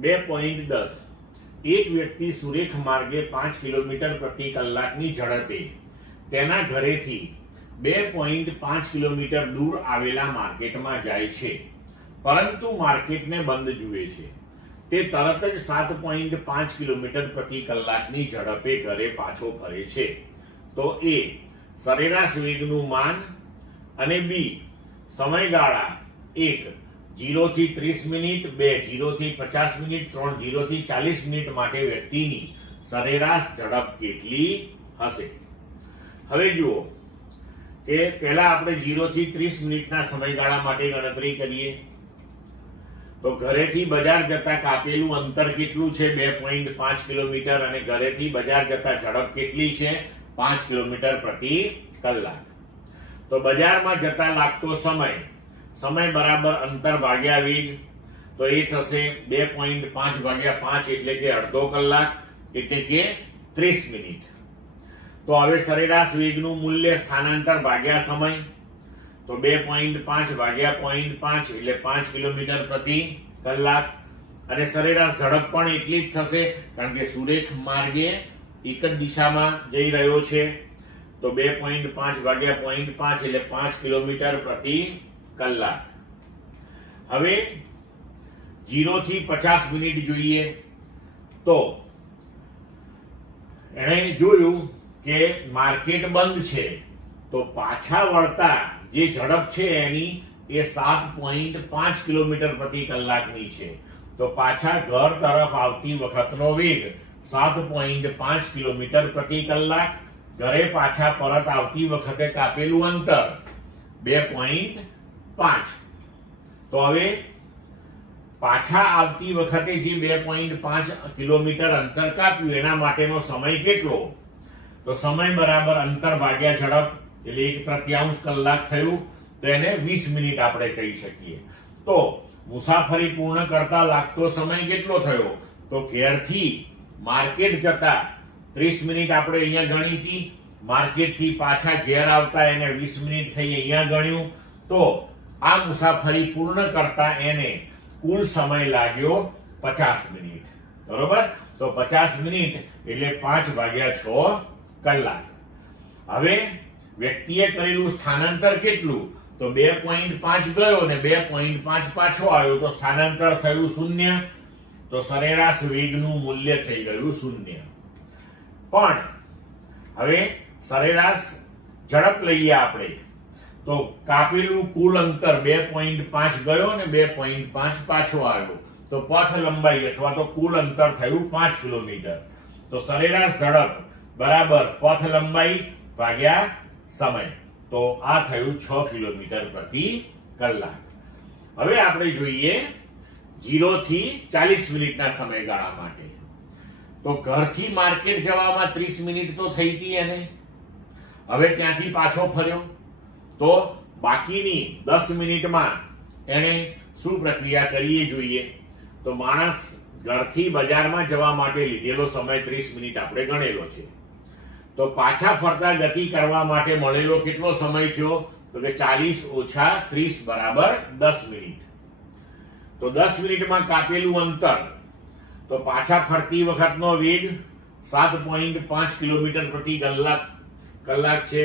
2.10 એક વ્યક્તિ સુરેખ માર્ગે 5 કિલોમીટર પ્રતિ કલાકની ઝડપે તેના ઘરેથી 2.5 કિલોમીટર દૂર આવેલા માર્કેટમાં જાય છે, પરંતુ માર્કેટને બંધ જુએ છે. તે તરત જ 7.5 કિલોમીટર પ્રતિ કલાકની ઝડપે ઘરે પાછો ફરે છે. તો એ સરેરાશ વેગનું માન અને બી સમયગાળા 1 0 થી 30 મિનિટ, 2 0 થી 50 મિનિટ, 3 0 થી 40 મિનિટ માટે વ્યક્તિની સરેરાશ ઝડપ કેટલી હશે. હવે જુઓ કે પહેલા આપણે 0 થી 30 મિનિટના સમયગાળા માટે ગણતરી કરીએ. તો ઘરેથી બજાર જતા કાપેલું અંતર કેટલું છે? 2.5 કિલોમીટર. અને ઘરેથી બજાર જતા ઝડપ કેટલી છે? 5 કિલોમીટર પ્રતિ કલાક. તો બજારમાં જતા લાગતો સમય બરાબર અંતર ભાગ્યા વેગ, તો એ થશે 2.5 ભાગ્યા 5 એટલે કે અડધો કલાક, એટલે કે 30 મિનિટ. તો હવે સરેરાશ વેગનું મૂલ્ય સ્થાનાંતર ભાગ્યા સમય, તો 2.5 ભાગ્યા 0.5 એટલે 5 કિલોમીટર પ્રતિ કલાક. અને સરેરાશ ઝડપ પણ એટલી જ થશે, કારણ કે સુરેખ માર્ગે એક જ દિશામાં જઈ રહ્યો છે. તો 2.5 ભાગ્યા 0.5 એટલે 5 કિલોમીટર પ્રતિ કલાક. હવે 0 થી 50 મિનિટ જોઈએ. તો એણે જોયું કે માર્કેટ બંધ છે, તો પાછા વળતા જે ઝડપ છે એની એ 7.5 કિલોમીટર પ્રતિ કલાકની છે. તો પાછા ઘર તરફ આવતી વખતનો વેગ 7.5 કિલોમીટર પ્રતિ કલાક. ઘરે પાછા પરત આવતી વખતે કાપેલું અંતર 2.5. તો હવે પાછા આવતી વખતે જે 2.5 કિલોમીટર અંતર કાપ્યું એના માટેનો સમય કેટલો? તો સમય બરાબર અંતર ભાગ્યા ઝડપ એટલે 1/3 કલાક થયું. તો એને 20 મિનિટ આપણે કહી શકીએ. તો મુસાફરી પૂર્ણ કરતા લાગતો સમય કેટલો થયો? તો ઘેરથી માર્કેટ જતા 30 મિનિટ આપણે અહીંયા ગણી હતી, માર્કેટથી પાછા ઘેર આવતા એને 20 મિનિટ થઈ અહીંયા ગણ્યું. તો આ મુસાફરી પૂર્ણ કરતા એને કુલ સમય લાગ્યો 50 મિનિટ. બરોબર? તો 50 મિનિટ એટલે 5 ભાગ્યા 6 કલાક. હવે વ્યક્તિએ કરેલું સ્થાનાંતર કેટલું? તો 2.5 ગયો ને 2.5 પાછો આવ્યો, તો સ્થાનાંતર થયું 0. તો સરેરાશ વેગનું મૂલ્ય થઈ ગયું 0. પણ હવે સરેરાશ ઝડપ લઈએ આપણે. તો કાપેલું કુલ અંતર 2.5 ગયો ને 2.5 પાછો આવ્યો, તો પથ લંબાઈ અથવા તો કુલ અંતર થયું 5 કિલોમીટર. તો સરેરાશ ઝડપ બરાબર પથ લંબાઈ ભાગ્યા સમય, તો આ થયું 6 કિલોમીટર પ્રતિ કલાક. હવે આપણે જોઈએ 0 થી 40 મિનિટના સમયગાળા માટે. તો ઘરથી માર્કેટ જવામાં 30 મિનિટ તો થઈ હતી એને. હવે ત્યાંથી પાછો ફર્યો, તો બાકીની 10 મિનિટમાં એને શું પ્રક્રિયા કરીએ જોઈએ. તો માણસ ઘરથી બજારમાં જવા માટે લીધેલો સમય 30 મિનિટ આપણે ગણેલો છે. તો પાછા ફરતા ગતિ કરવા માટે મળેલો કેટલો સમય થયો? તો કે 40 ઓછા 30 બરાબર 10 મિનિટ. તો 10 મિનિટમાં કાપેલું અંતર, તો પાછા ફરતી વખતનો વેગ 7.5 કિલોમીટર પ્રતિ કલાક છે.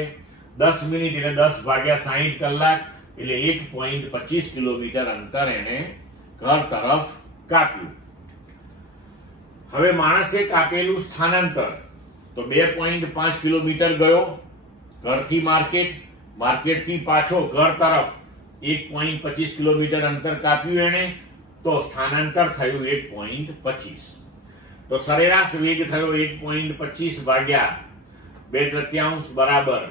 10 મિનિટ એટલે 10 ભાગ્યા 60 કલાક એટલે 1.25 કિલોમીટર અંતર એને ઘર તરફ કાપ્યું. હવે માણસે કાપેલું સ્થાનાંતર, તો 2.5 કિલોમીટર ગયો ઘરથી માર્કેટથી પાછો ઘર તરફ 1.25 કિલોમીટર અંતર કાપ્યું એને, તો સ્થાનાંતર થયું 1.25. તો સરેરાશ વેગ થયો 1.25 ભાગ્યા 2/3 બરાબર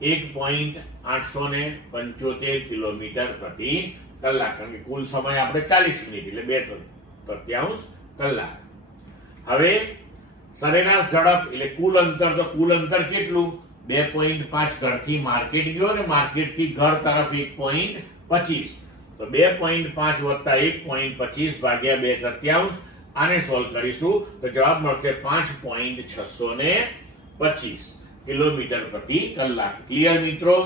1.875 કિલોમીટર પ્રતિ કલાક. કારણ કે કુલ સમય આપણે 40 મિનિટ એટલે 2/3 કલાક. હવે સરેરાશ ઝડપ એટલે કુલ અંતર, તો કુલ અંતર કેટલું? 2.5 ઘરથી માર્કેટ ગયો ને માર્કેટથી ઘર તરફ 1.25. તો 2.5 વત્તા 1.25 ભાગ્યા 2/3. આને સોલ્વ કરીશું તો જવાબ મળશે 5.625 કિલોમીટર પ્રતિ કલાક. ક્લિયર મિત્રો?